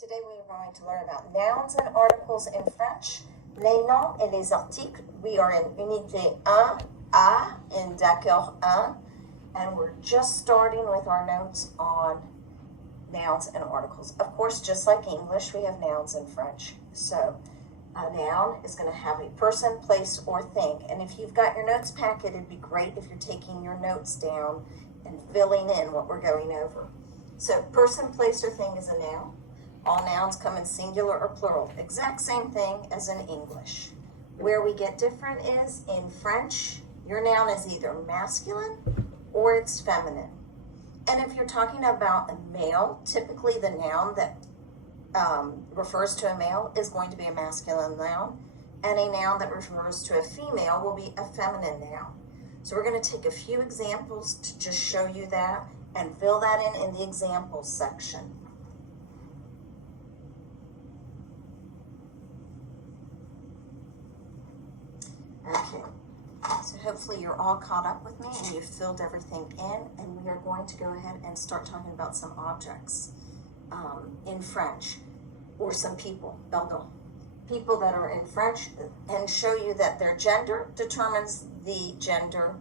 Today we are going to learn about nouns and articles in French. Les noms et les articles. We are in unité 1, A, in d'accord 1, and we're just starting with our notes on nouns and articles. Of course, just like English, we have nouns in French. So a noun is going to have a person, place, or thing. And if you've got your notes packet, it'd be great if you're taking your notes down and filling in what we're going over. So person, place, or thing is a noun. All nouns come in singular or plural. Exact same thing as in English. Where we get different is in French, your noun is either masculine or it's feminine. And if you're talking about a male, typically the noun that refers to a male is going to be a masculine noun, and a noun that refers to a female will be a feminine noun. So we're going to take a few examples to just show you that and fill that in the examples section. Okay, so hopefully you're all caught up with me and you've filled everything in, and we are going to go ahead and start talking about some objects in French, or some people, people that are in French, and show you that their gender determines the gender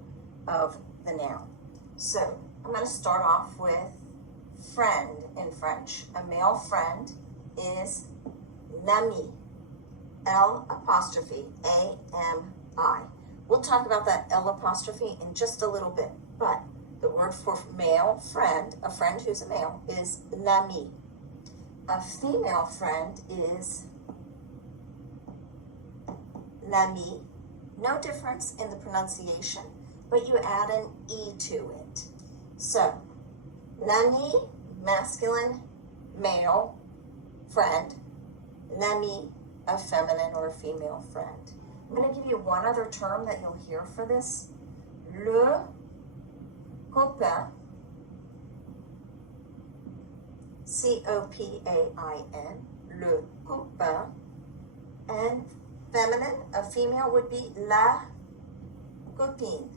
of the noun. So I'm going to start off with friend in French. A male friend is l'ami, L'-A-M-I. We'll talk about that L' in just a little bit, but the word for male friend, a friend who's a male, is l'ami. A female friend is l'ami. No difference in the pronunciation, but you add an E to it. So, l'ami, masculine, male, friend. L'ami, a feminine or a female friend. I'm going to give you one other term that you'll hear for this. Le copain, C-O-P-A-I-N, le copain. And feminine, a female would be la copine,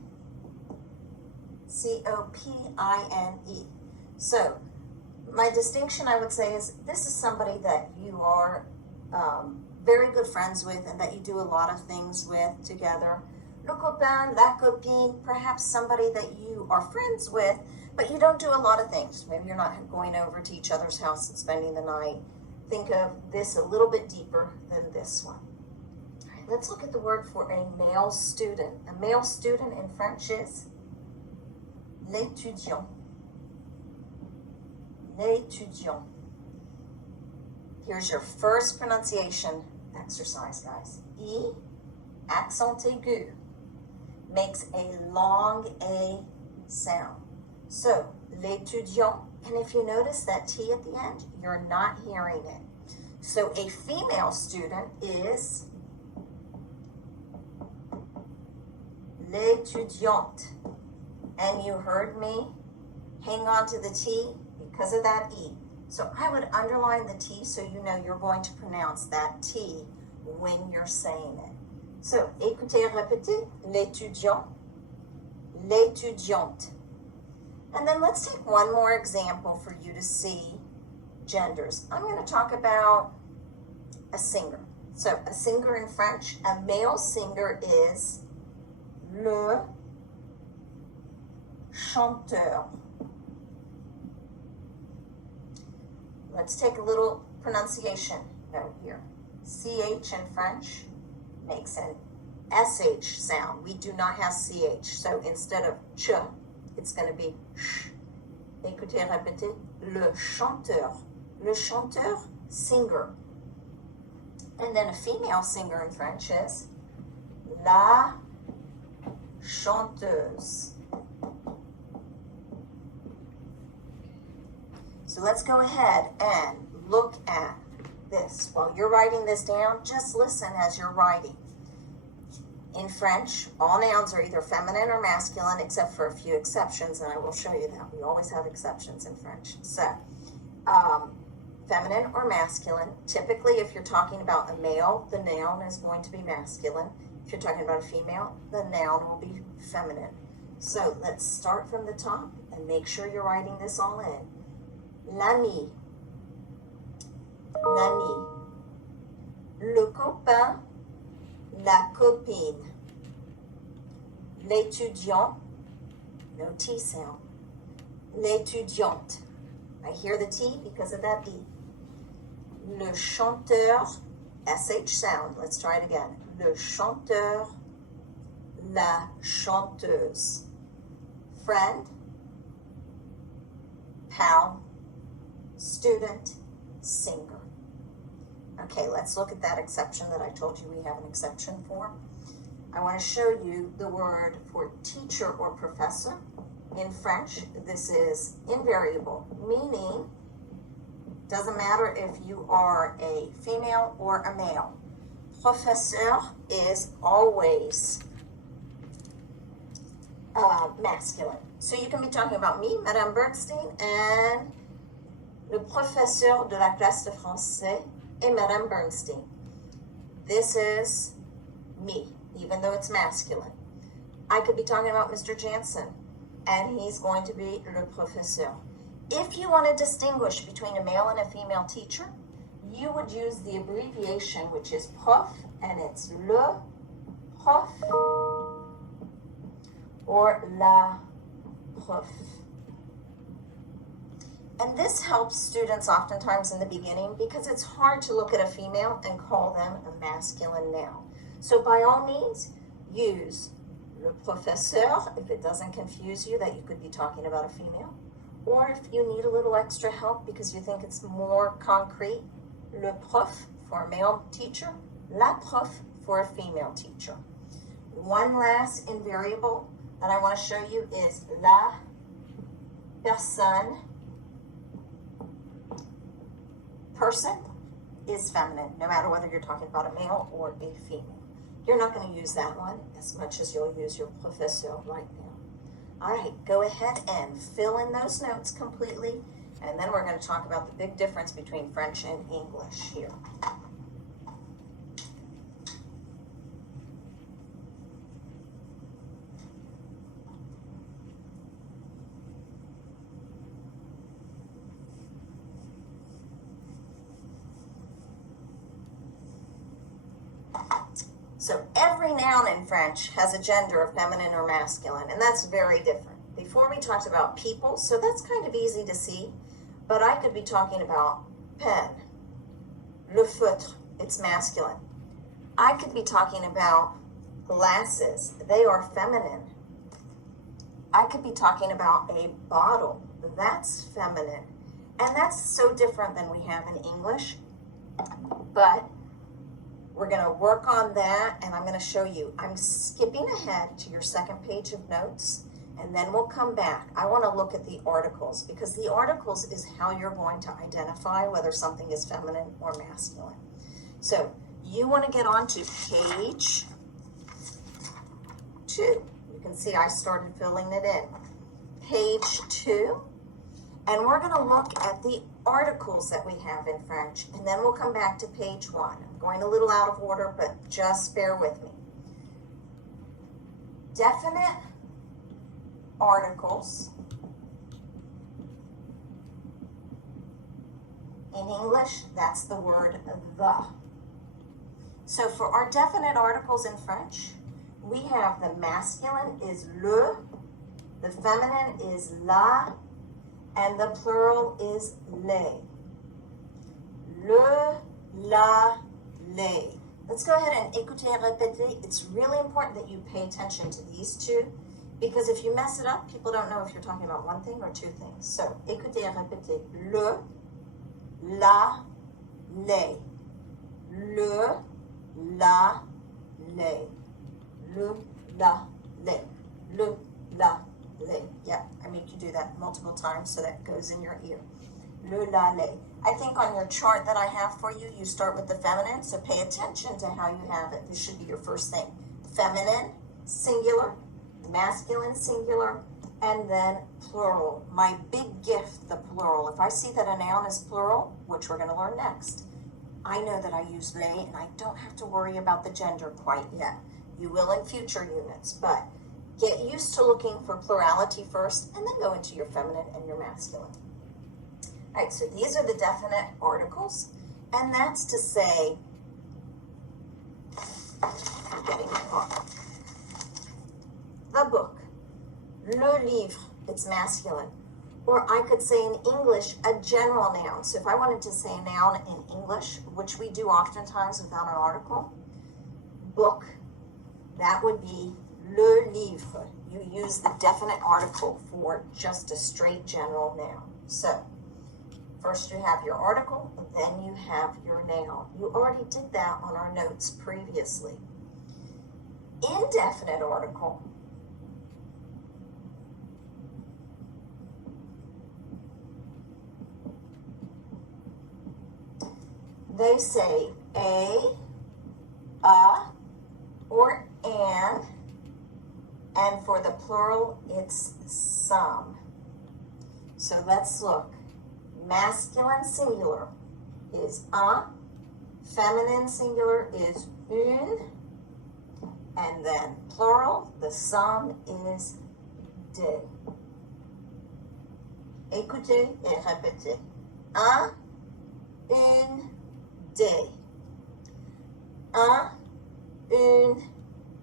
C-O-P-I-N-E. So, my distinction, I would say, is this is somebody that you are very good friends with and that you do a lot of things with together. Le copain, la copine, perhaps somebody that you are friends with, but you don't do a lot of things. Maybe you're not going over to each other's house and spending the night. Think of this a little bit deeper than this one. All right, let's look at the word for a male student. A male student in French is l'étudiant. L'étudiant. Here's your first pronunciation exercise, guys. E, accent aigu, makes a long A sound. So, l'étudiant, and if you notice that T at the end, you're not hearing it. So, a female student is l'étudiante. And you heard me hang on to the T because of that E. So I would underline the T so you know you're going to pronounce that T when you're saying it. So, écoutez, répétez, l'étudiant, l'étudiante. And then let's take one more example for you to see genders. I'm going to talk about a singer. So, a singer in French, a male singer is le chanteur. Let's take a little pronunciation note here. CH in French makes an SH sound. We do not have CH. So instead of ch, it's going to be sh. Écoutez, répétez. Le chanteur. Le chanteur, singer. And then a female singer in French is la chanteuse. So let's go ahead and look at this. While you're writing this down, just listen as you're writing. In French, all nouns are either feminine or masculine, except for a few exceptions, and I will show you that. We always have exceptions in French. So, feminine or masculine. Typically, if you're talking about a male, the noun is going to be masculine. If you're talking about a female, the noun will be feminine. So let's start from the top and make sure you're writing this all in. L'ami, l'ami. Le copain, la copine. L'étudiant, no T sound. L'étudiante. I hear the T because of that E. Le chanteur, SH sound. Let's try it again. Le chanteur, la chanteuse. Friend, pal, student, singer. Okay, let's look at that exception that I told you we have an exception for. I want to show you the word for teacher or professor. In French, this is invariable, meaning doesn't matter if you are a female or a male. Professeur is always masculine. So you can be talking about me, Madame Bernstein, and le professeur de la classe de français est Madame Bernstein. This is me, even though it's masculine. I could be talking about Mr. Jansen, and he's going to be le professeur. If you want to distinguish between a male and a female teacher, you would use the abbreviation, which is prof, and it's le prof or la prof. And this helps students oftentimes in the beginning because it's hard to look at a female and call them a masculine noun. So by all means, use le professeur if it doesn't confuse you that you could be talking about a female. Or if you need a little extra help because you think it's more concrete, le prof for a male teacher, la prof for a female teacher. One last invariable that I want to show you is la personne. Person is feminine, no matter whether you're talking about a male or a female. You're not going to use that one as much as you'll use your professeur right now. All right, go ahead and fill in those notes completely, and then we're going to talk about the big difference between French and English here. So every noun in French has a gender of feminine or masculine, and that's very different. Before we talked about people, so that's kind of easy to see, but I could be talking about pen, le feutre, it's masculine. I could be talking about glasses, they are feminine. I could be talking about a bottle, that's feminine. And that's so different than we have in English, but we're going to work on that, and I'm going to show you. I'm skipping ahead to your second page of notes, and then we'll come back. I want to look at the articles, because the articles is how you're going to identify whether something is feminine or masculine. So you want to get on to page 2. You can see I started filling it in. Page 2, and we're going to look at the articles that we have in French, and then we'll come back to page 1. I'm going a little out of order, but just bear with me. Definite articles in English, that's the word the. So for our definite articles in French, we have the masculine is le, the feminine is la, and the plural is les. Le, la, les. Let's go ahead and écouter et répéter. It's really important that you pay attention to these two, because if you mess it up, people don't know if you're talking about one thing or two things. So, écoutez et répétez. Le, la, les. Le, la, les. Le, la, les. Le, la, les. Yeah, I make you do that multiple times so that it goes in your ear. Le, la, les. I think on your chart that I have for you, you start with the feminine, so pay attention to how you have it. This should be your first thing. Feminine, singular, masculine, singular, and then plural. My big gift, the plural. If I see that a noun is plural, which we're going to learn next, I know that I use les, and I don't have to worry about the gender quite yet. You will in future units, but get used to looking for plurality first, and then go into your feminine and your masculine. All right, so these are the definite articles. And that's to say, I'm getting the book. The book. Le livre, it's masculine. Or I could say in English, a general noun. So if I wanted to say a noun in English, which we do oftentimes without an article, book, that would be le livre. You use the definite article for just a straight general noun. So first you have your article, then you have your noun. You already did that on our notes previously. Indefinite article. They say a, or an, and for the plural, it's some. So let's look. Masculine singular is un, feminine singular is une, and then plural, the sum is de. Écoutez et répétez. Un, une, des. Un, une,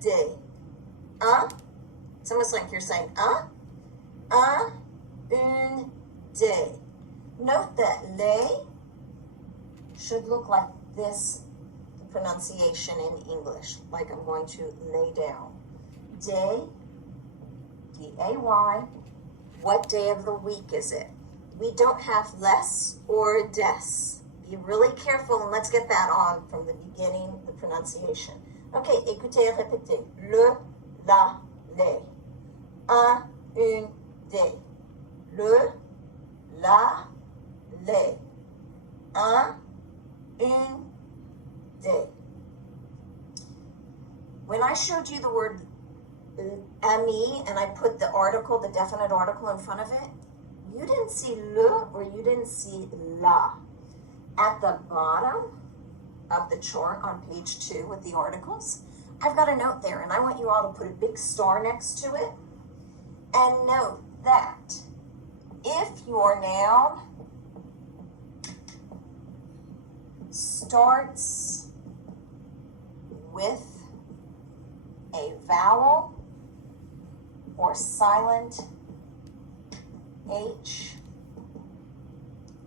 des. Un, it's almost like you're saying un, une, des. Note that les should look like this, the pronunciation in English, like I'm going to lay down. Day, D-A-Y, what day of the week is it? We don't have les or des. Be really careful, and let's get that on from the beginning, the pronunciation. Okay, écoutez et répétez. Le, la, les. Un, une, des. Le, la, les. Un, une, des. When I showed you the word ami and I put the article, the definite article in front of it, you didn't see le or you didn't see la. At the bottom of the chart on page 2 with the articles, I've got a note there, and I want you all to put a big star next to it and note that if your noun starts with a vowel or silent H,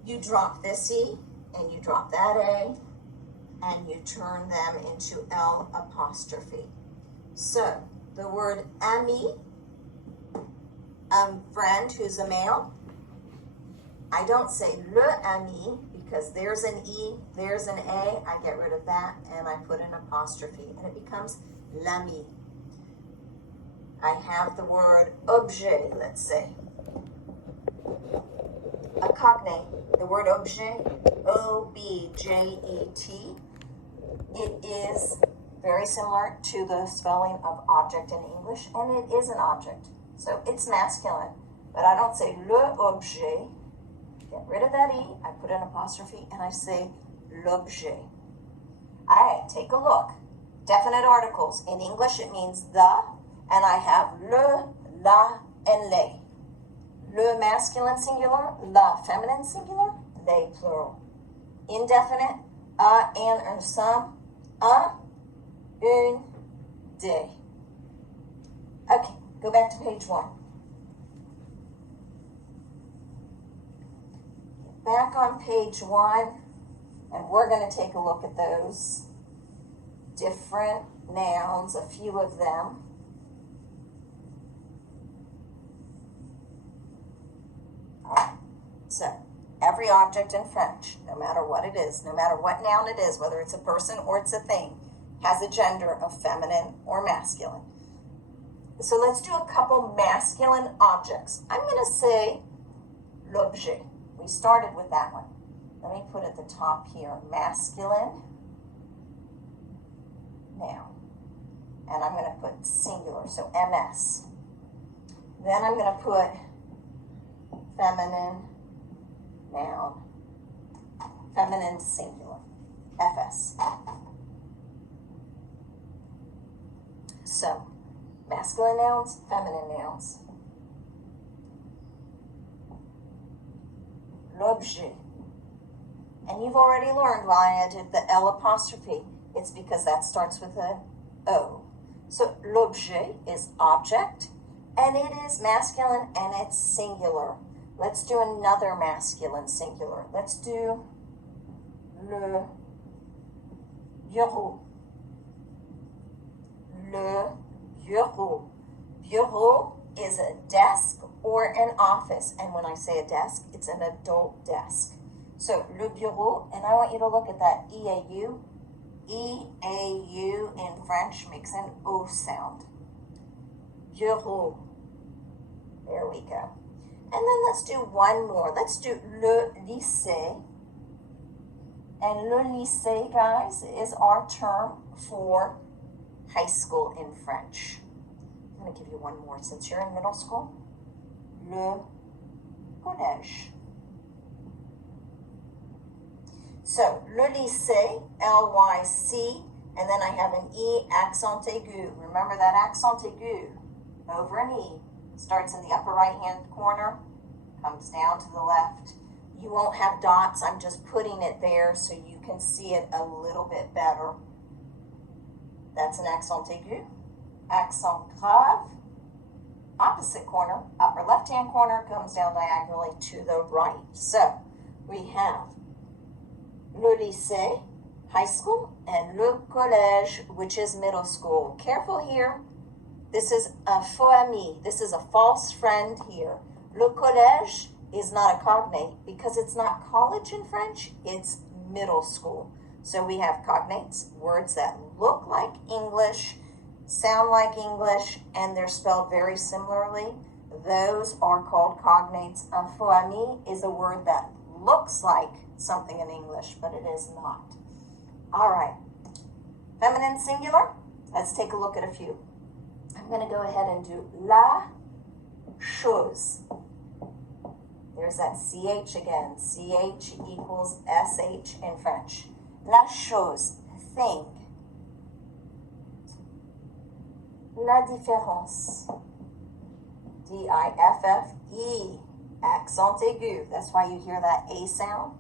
you drop this E and you drop that A and you turn them into L apostrophe. So the word ami, friend who's a male, I don't say le ami because there's an E, there's an A, I get rid of that and I put an apostrophe and it becomes l'ami. I have the word objet, let's say. A cognate, the word objet, O-B-J-E-T, it is very similar to the spelling of object in English, and it is an object. So it's masculine, but I don't say le objet. Get rid of that E, I put an apostrophe, and I say l'objet. All right, take a look. Definite articles. In English, it means the, and I have le, la, and les. Le masculine singular, la feminine singular, they plural. Indefinite, an, or some, un, une, des. Okay, go back to page 1. Back on page 1, and we're going to take a look at those different nouns, a few of them. So, every object in French, no matter what it is, no matter what noun it is, whether it's a person or it's a thing, has a gender of feminine or masculine. So let's do a couple masculine objects. I'm going to say l'objet. We started with that one. Let me put at the top here, masculine noun. And I'm going to put singular, so MS. Then I'm going to put feminine noun, feminine singular, FS. So, masculine nouns, feminine nouns. L'objet, And you've already learned why I added the L apostrophe. It's because that starts with an O. So l'objet is object, and it is masculine and it's singular. Let's do another masculine singular. Let's do le bureau. Le bureau. Bureau is a desk or an office. And when I say a desk, it's an adult desk. So le bureau, and I want you to look at that E-A-U. E-A-U in French makes an O sound. Bureau. There we go. And then let's do one more. Let's do le lycée. And le lycée, guys, is our term for high school in French. I'm going to give you one more since you're in middle school. Le collège. So, le lycée, L-Y-C, and then I have an E accent aigu. Remember that accent aigu over an E. Starts in the upper right-hand corner, comes down to the left. You won't have dots. I'm just putting it there so you can see it a little bit better. That's an accent aigu. Accent grave, opposite corner, upper left-hand corner, comes down diagonally to the right. So, we have le lycée, high school, and le collège, which is middle school. Careful here. This is a faux ami. This is a false friend here. Le collège is not a cognate because it's not college in French, it's middle school. So we have cognates, words that look like English, sound like English, and they're spelled very similarly. Those are called cognates. A faux ami is a word that looks like something in English, but it is not. All right. Feminine singular. Let's take a look at a few. I'm going to go ahead and do la chose. There's that CH again. CH equals SH in French. La chose, thing. La différence. D-I-F-F-E, accent aigu. That's why you hear that A sound.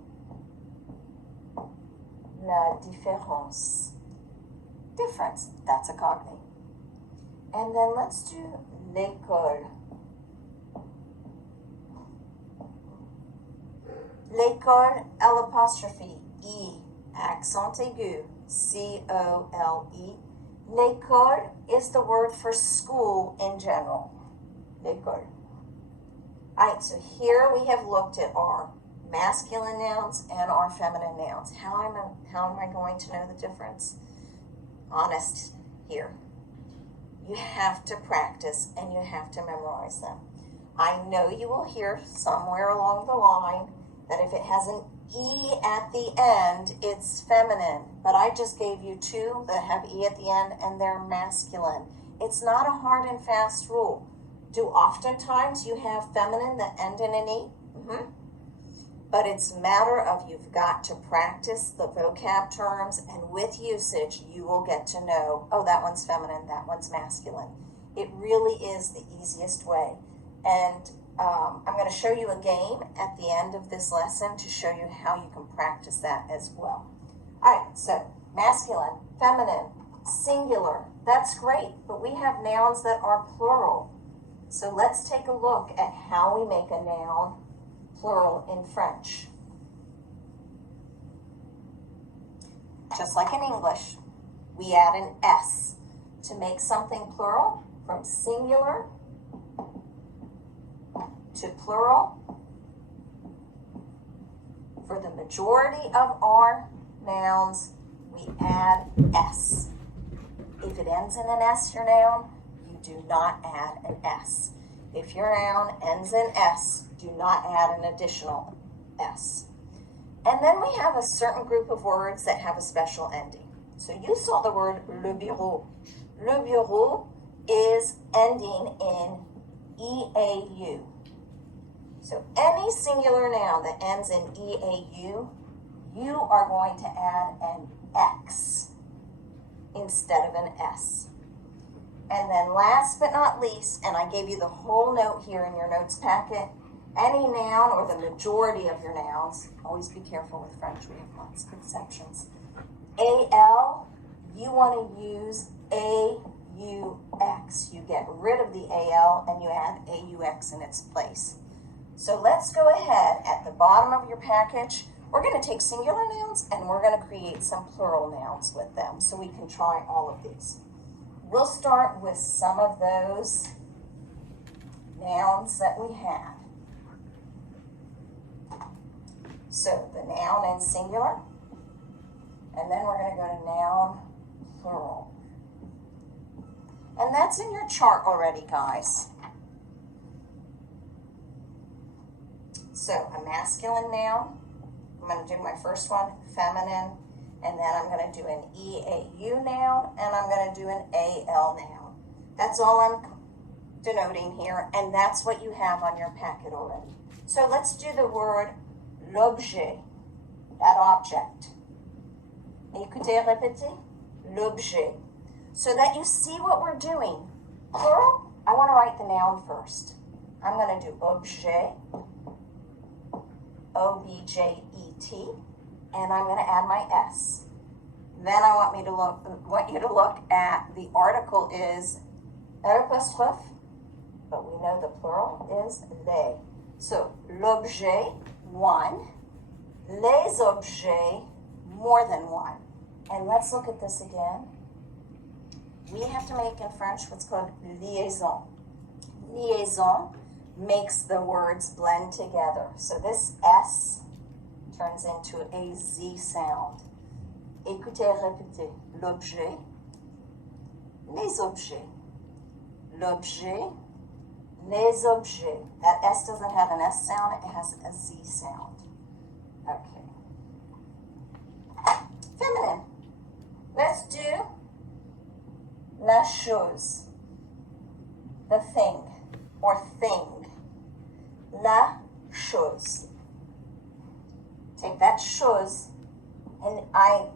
La différence. Difference, that's a cognate. And then let's do l'école. L'école, L apostrophe, E, accent aigu, C-O-L-E. L'école is the word for school in general. L'école. All right, so here we have looked at our masculine nouns and our feminine nouns. How am I going to know the difference? Honest here. You have to practice and you have to memorize them. I know you will hear somewhere along the line that if it has an E at the end, it's feminine. But I just gave you two that have E at the end and they're masculine. It's not a hard and fast rule. Do oftentimes you have feminine that end in an E? Mm-hmm. But it's a matter of you've got to practice the vocab terms, and with usage, you will get to know, oh, that one's feminine, that one's masculine. It really is the easiest way. And I'm going to show you a game at the end of this lesson to show you how you can practice that as well. All right, so masculine, feminine, singular, that's great, but we have nouns that are plural. So let's take a look at how we make a noun plural in French. Just like in English, we add an S to make something plural from singular to plural. For the majority of our nouns, we add S. If it ends in an S, your noun, you do not add an S. If your noun ends in S, do not add an additional S. And then we have a certain group of words that have a special ending. So you saw the word le bureau. Le bureau is ending in E-A-U. So any singular noun that ends in E-A-U, you are going to add an X instead of an S. And then last but not least, and I gave you the whole note here in your notes packet, any noun or the majority of your nouns, always be careful with French, we have lots of exceptions. AL, you want to use AUX. You get rid of the AL and you add AUX in its place. So let's go ahead at the bottom of your package. We're going to take singular nouns and we're going to create some plural nouns with them so we can try all of these. We'll start with some of those nouns that we have. So the noun in singular, and then we're going to go to noun plural. And that's in your chart already, guys. So a masculine noun, I'm going to do my first one, feminine, and then I'm going to do an EAU noun, and I'm going to do an AL noun. That's all I'm denoting here, and that's what you have on your packet already. So let's do the word l'objet, that object. Écoutez, répétez, l'objet. So that you see what we're doing. Plural, I want to write the noun first. I'm going to do objet, O-B-J-E-T, and I'm going to add my S. Then I want you to look at the article is apostrophe, but we know the plural is les. So l'objet, one, les objets, more than one. And let's look at this again. We have to make in French what's called liaison. Liaison makes the words blend together. So this S turns into a Z sound. Écoutez, répétez. L'objet, les objets. L'objet, les objets. That S doesn't have an S sound, it has a Z sound. Okay. Feminine. Let's do la chose, the thing or thing. La chose. Take that chose, and I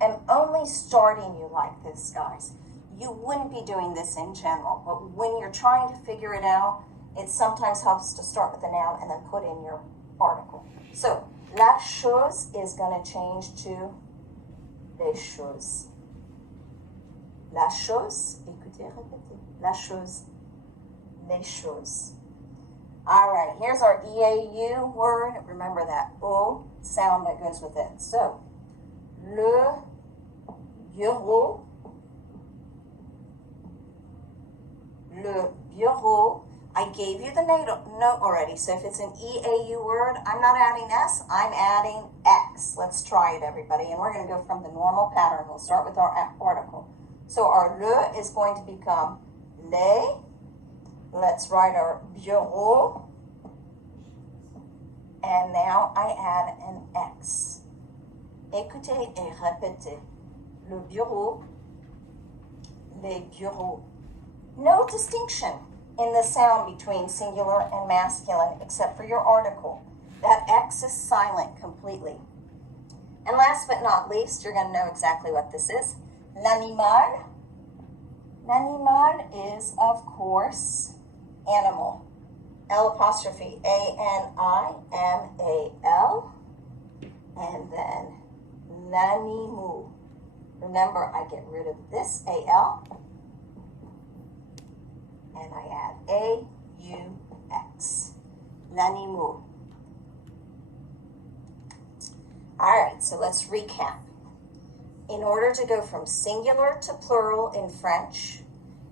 am only starting you like this, guys. You wouldn't be doing this in general, but when you're trying to figure it out, it sometimes helps to start with the noun and then put in your article. So, la chose is going to change to les choses. La chose, écoutez, répétez. La chose, les choses. All right, here's our EAU word. Remember that O sound that goes with it. So, le bureau, le bureau. I gave you the note already, so if it's an EAU word, I'm not adding S, I'm adding X. Let's try it, everybody, and we're going to go from the normal pattern. We'll start with our article. So our le is going to become les. Let's write our bureau, and now I add an X. Écoutez et répétez. Le bureau, les bureaux. No distinction in the sound between singular and masculine except for your article. That X is silent completely. And last but not least, you're going to know exactly what this is. L'animal. L'animal is, of course, animal. L apostrophe A-N-I-M-A-L. And then l'animal. Remember, I get rid of this A-L. And I add A-U-X. L'animal. All right, so let's recap. In order to go from singular to plural in French,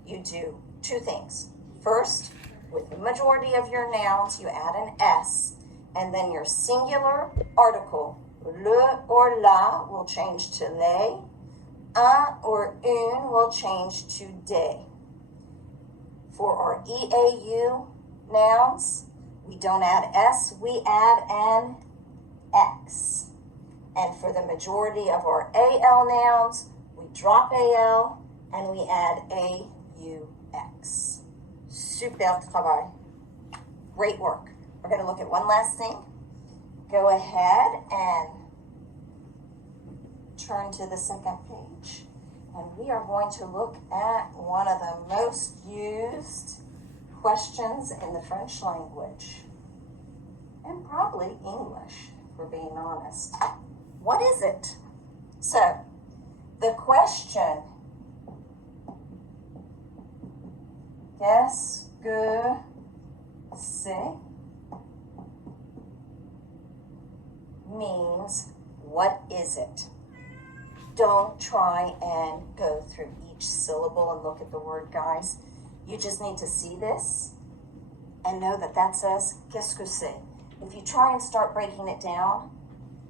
you do two things. First, with the majority of your nouns, you add an S, and then your singular article, le or la, will change to les, un or une will change to des. For our EAU nouns, we don't add S, we add an X. And for the majority of our AL nouns, we drop AL and we add AUX. Super travail. Great work. We're going to look at one last thing. Go ahead and turn to the second page. And we are going to look at one of the most used questions in the French language. and probably English, if we're being honest. What is it? So, the question, qu'est-ce que c'est, means, what is it? Don't try and go through each syllable and look at the word, guys. You just need to see this and know that that says, qu'est-ce que c'est? If you try and start breaking it down,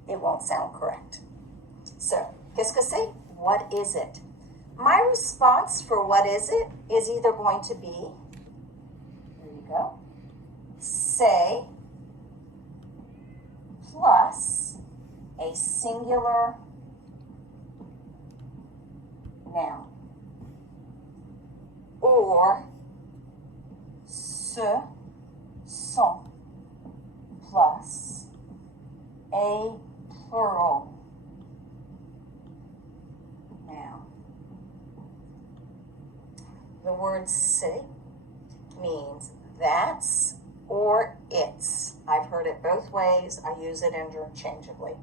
it won't sound correct. So, qu'est-ce que c'est? What is it? My response for what is it is either going to be, here you go, c'est plus a singular noun, or ce sont plus a plural noun. The word c'est means that's or it's. I've heard it both ways. I use it interchangeably.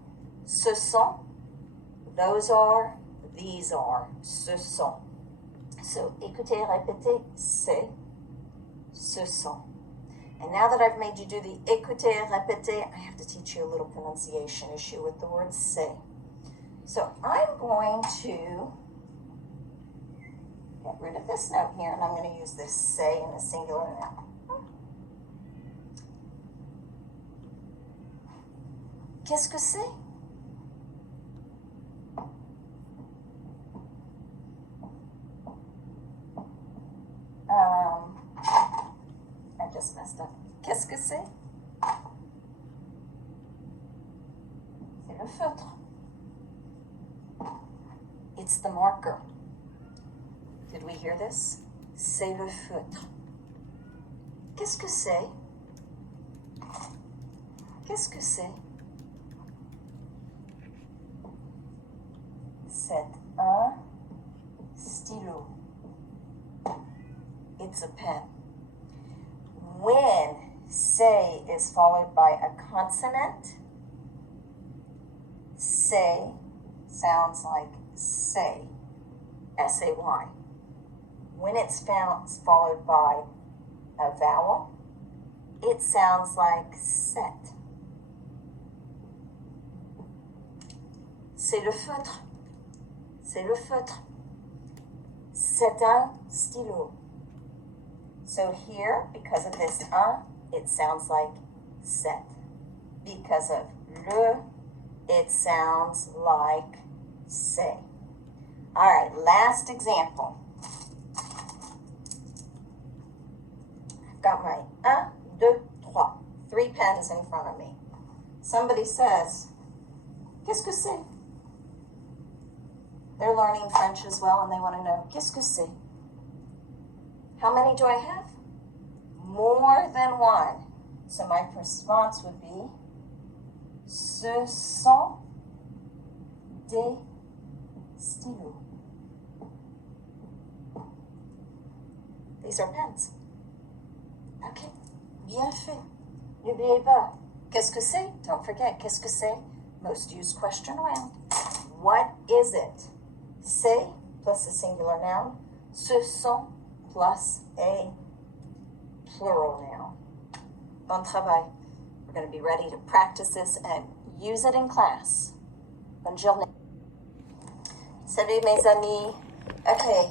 Ce sont, those are, these are, ce sont. So, écoutez, répétez, c'est, ce sont. And now that I've made you do the écoutez, répétez, I have to teach you a little pronunciation issue with the word c'est. So, I'm going to get rid of this note here, and I'm going to use this say in the singular noun. Qu'est-ce que c'est? I just messed up. Qu'est-ce que c'est? C'est le feutre. It's the marker. Did we hear this? C'est le feutre. Qu'est-ce que c'est? Qu'est-ce que c'est? C'est un stylo. It's a pen. When say is followed by a consonant, say sounds like say, S-A-Y. When it's followed by a vowel, it sounds like set. C'est le feutre. C'est le feutre. C'est un stylo. So here, because of this un, it sounds like set. Because of le, it sounds like say. All right, last example. I've got my 1, 2, 3. 3 pens in front of me. Somebody says, qu'est-ce que c'est? They're learning French as well, and they want to know, qu'est-ce que c'est? How many do I have? More than one. So my response would be, ce sont des stylos. These are pens. Okay, bien fait. N'oubliez pas, qu'est-ce que c'est? Don't forget, qu'est-ce que c'est? Most used question round. What is it? C'est plus a singular noun. Ce sont plus a plural noun. Bon travail. We're going to be ready to practice this and use it in class. Bonne journée. Salut mes amis. Okay.